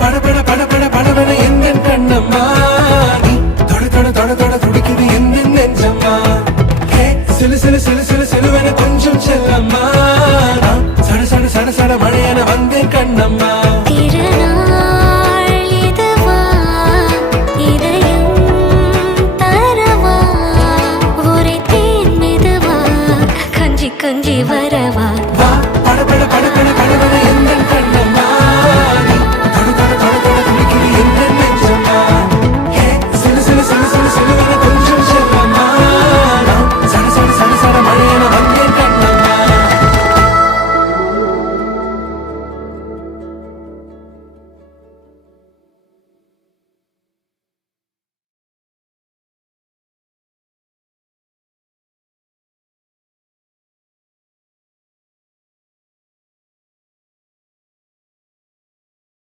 படபட படபட படபட எந்த கண்ணம்மா நீ தொட தொட தொட தொட துடிக்குது எந்த நெஞ்சம்மா சிலு சிலு சிலு சிலு சிலுவென கொஞ்சம் செல்லம்மா சட சட சட சட மழையென வந்தேன் கண்ணம்மா